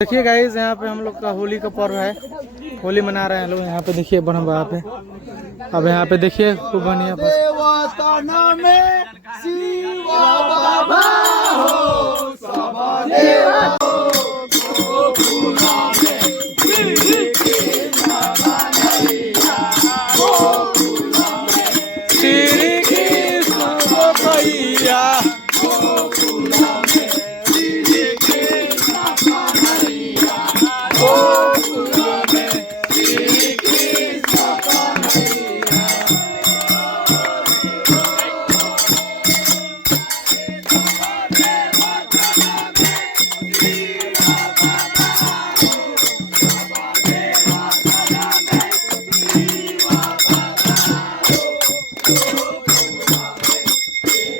देखिए गाइस, यहाँ पे हम लोग का होली का पर्व है। होली मना रहे हैं लोग यहाँ पे। देखिए बड़ा पे अब यहाँ पे देखिए खूब बढ़िया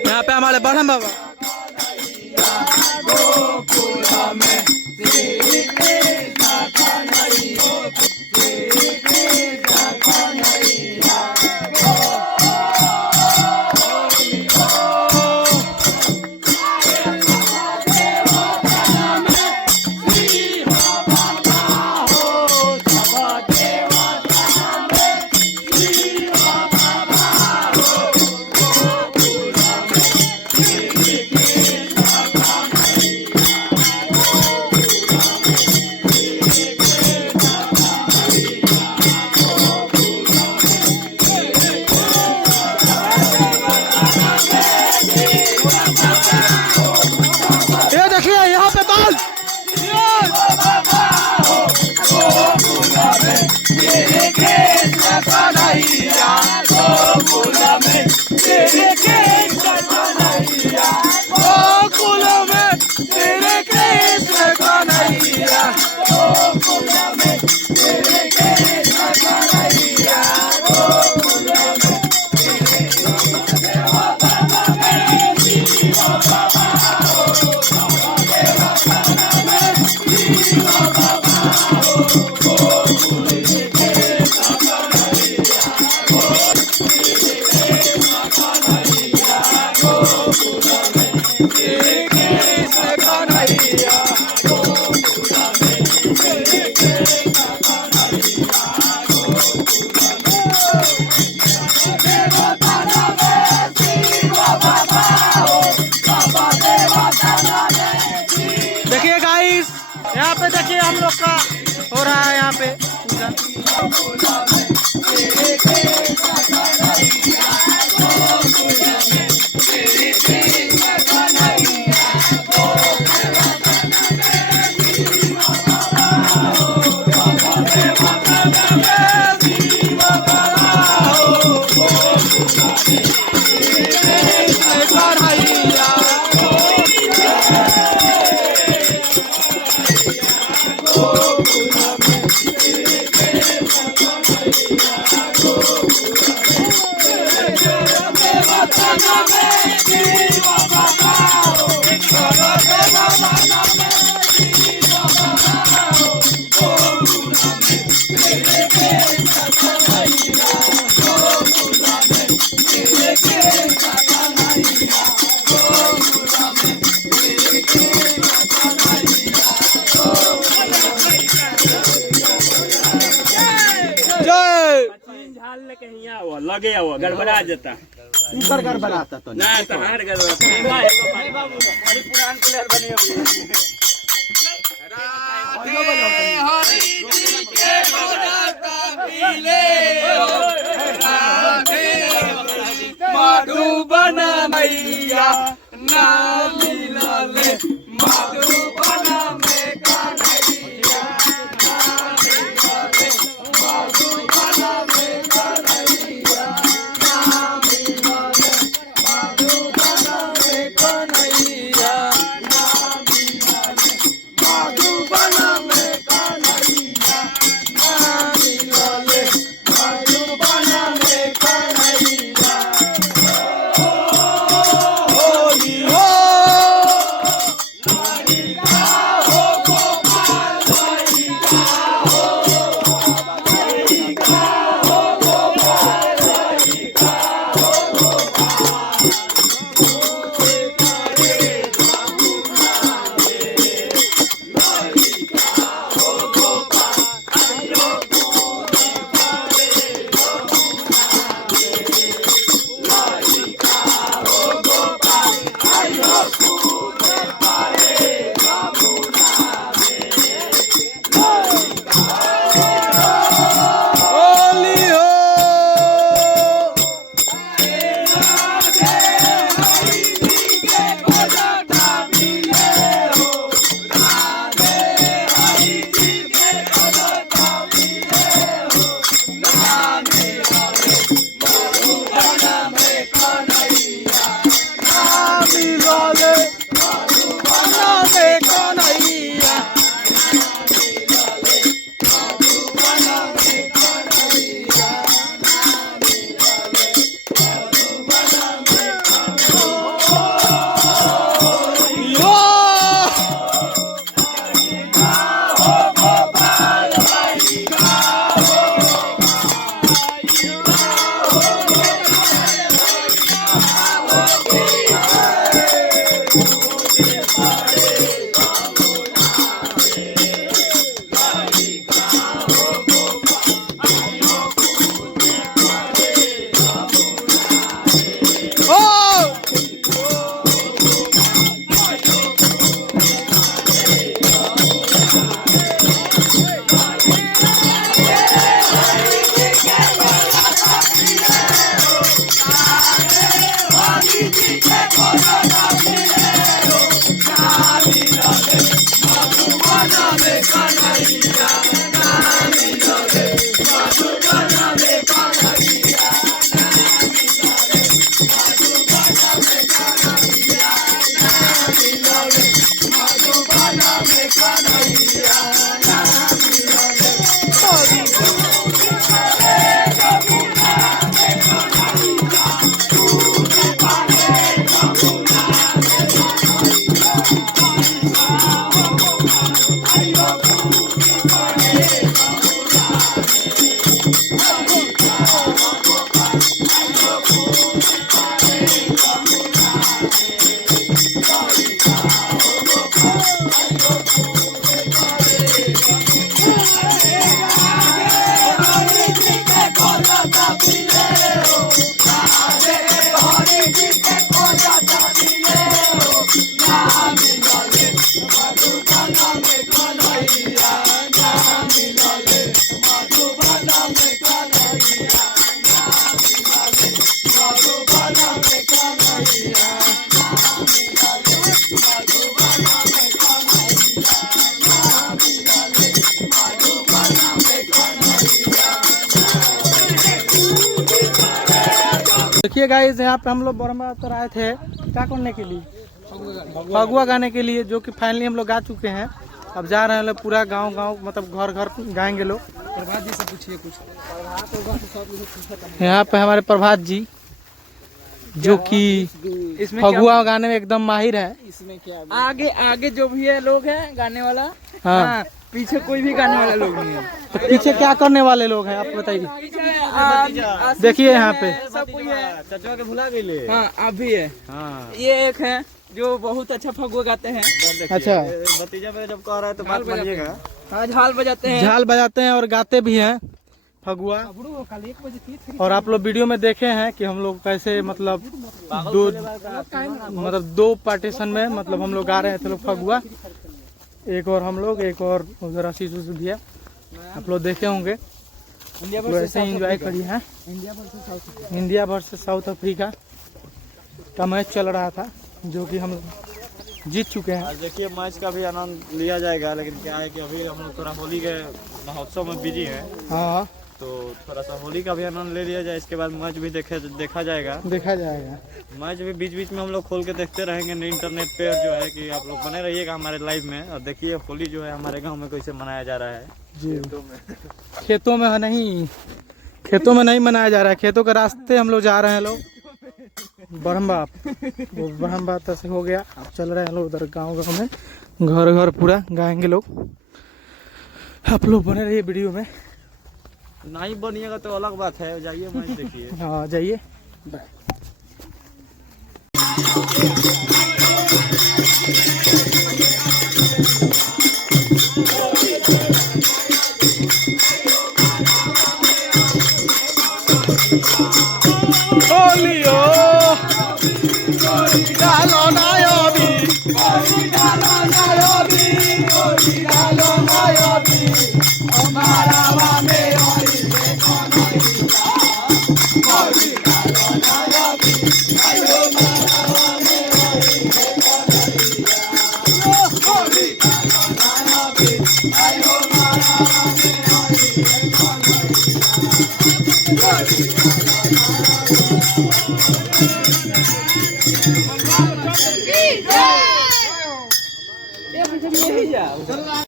यहाँ पे हमारे बढ़म बाबा देखिए गाइस, यहाँ पे देखिए हम लोग का हो रहा है यहाँ पे लगे आओ गड़बड़ा जाता ऊपर गड़बड़ाता तो ना तो हर गड़बड़ा बड़ी पुरान प्लेयर बने हरि जी के गोदाता पीले मधुबन मैया ना मिलले मधुबन में कन्हैया देखिए गाइस, यहाँ पे हम लोग बरहमा उतर आए थे क्या करने के लिए, फगुआ गाने के लिए, जो कि फाइनली हम लोग गा चुके हैं। अब जा रहे हैं लोग पूरा गांव गांव, मतलब घर घर गाएंगे लोग। प्रभात जी से पूछिए कुछ। यहाँ पे हमारे प्रभात जी जो कि फगुआ गाने में एकदम माहिर है। इसमें क्या आगे आगे जो भी है लोग हैं गाने वाला, हाँ, पीछे कोई भी गाने वाला लोग नहीं है। तो पीछे क्या करने वाले लोग हैं आप बताइए। देखिए यहाँ पे सब कोई है, चचा के भुला गए। हाँ आप भी है। हाँ, ये एक है जो बहुत अच्छा फगुआ गाते हैं। अच्छा, भतीजा मेरा जब कह रहा है तो बात मानिएगा। हाँ झाल बजाते हैं, झाल बजाते हैं और गाते भी हैं फगुआ। और आप लोग वीडियो में देखे हैं कि हम लोग कैसे मतलब दो पार्टीशन में मतलब हम लोग गा रहे थे लोग फगुआ। एक और हम लोग, एक और उधर आशीष भी है, आप लोग देखे होंगे। तो ऐसे ही एंजॉय करिए हैं। इंडिया वर्सेस साउथ अफ्रीका का मैच चल रहा था, जो कि हम जीत चुके हैं। आज देखिए मैच का भी आनंद लिया जाएगा, लेकिन क्या है कि अभी हम लोग थोड़ा होली के महोत्सव में बिजी है, हाँ, तो थोड़ा सा होली का भी आनंद ले लिया जाए। इसके बाद मैच भी देखा जाएगा। मैच भी बीच बीच में हम लोग खोल के देखते रहेंगे इंटरनेट पे, जो है कि आप लोग बने रहिएगा हमारे लाइव में। और देखिए होली जो है हमारे गांव में कैसे मनाया जा रहा है। जी, खेतों में नहीं मनाया जा रहा है। खेतों के रास्ते हम लोग जा रहे हैं लोग ब्रह्मबाप, वो ब्रह्मबाप से हो गया। अब चल रहे हैं लोग उधर गाँव में, घर घर पूरा गाएंगे लोग। आप लोग बने रहिए वीडियो में। नहीं बनिएगा तो अलग बात है, जाइए मैच देखिए। हाँ जाइए।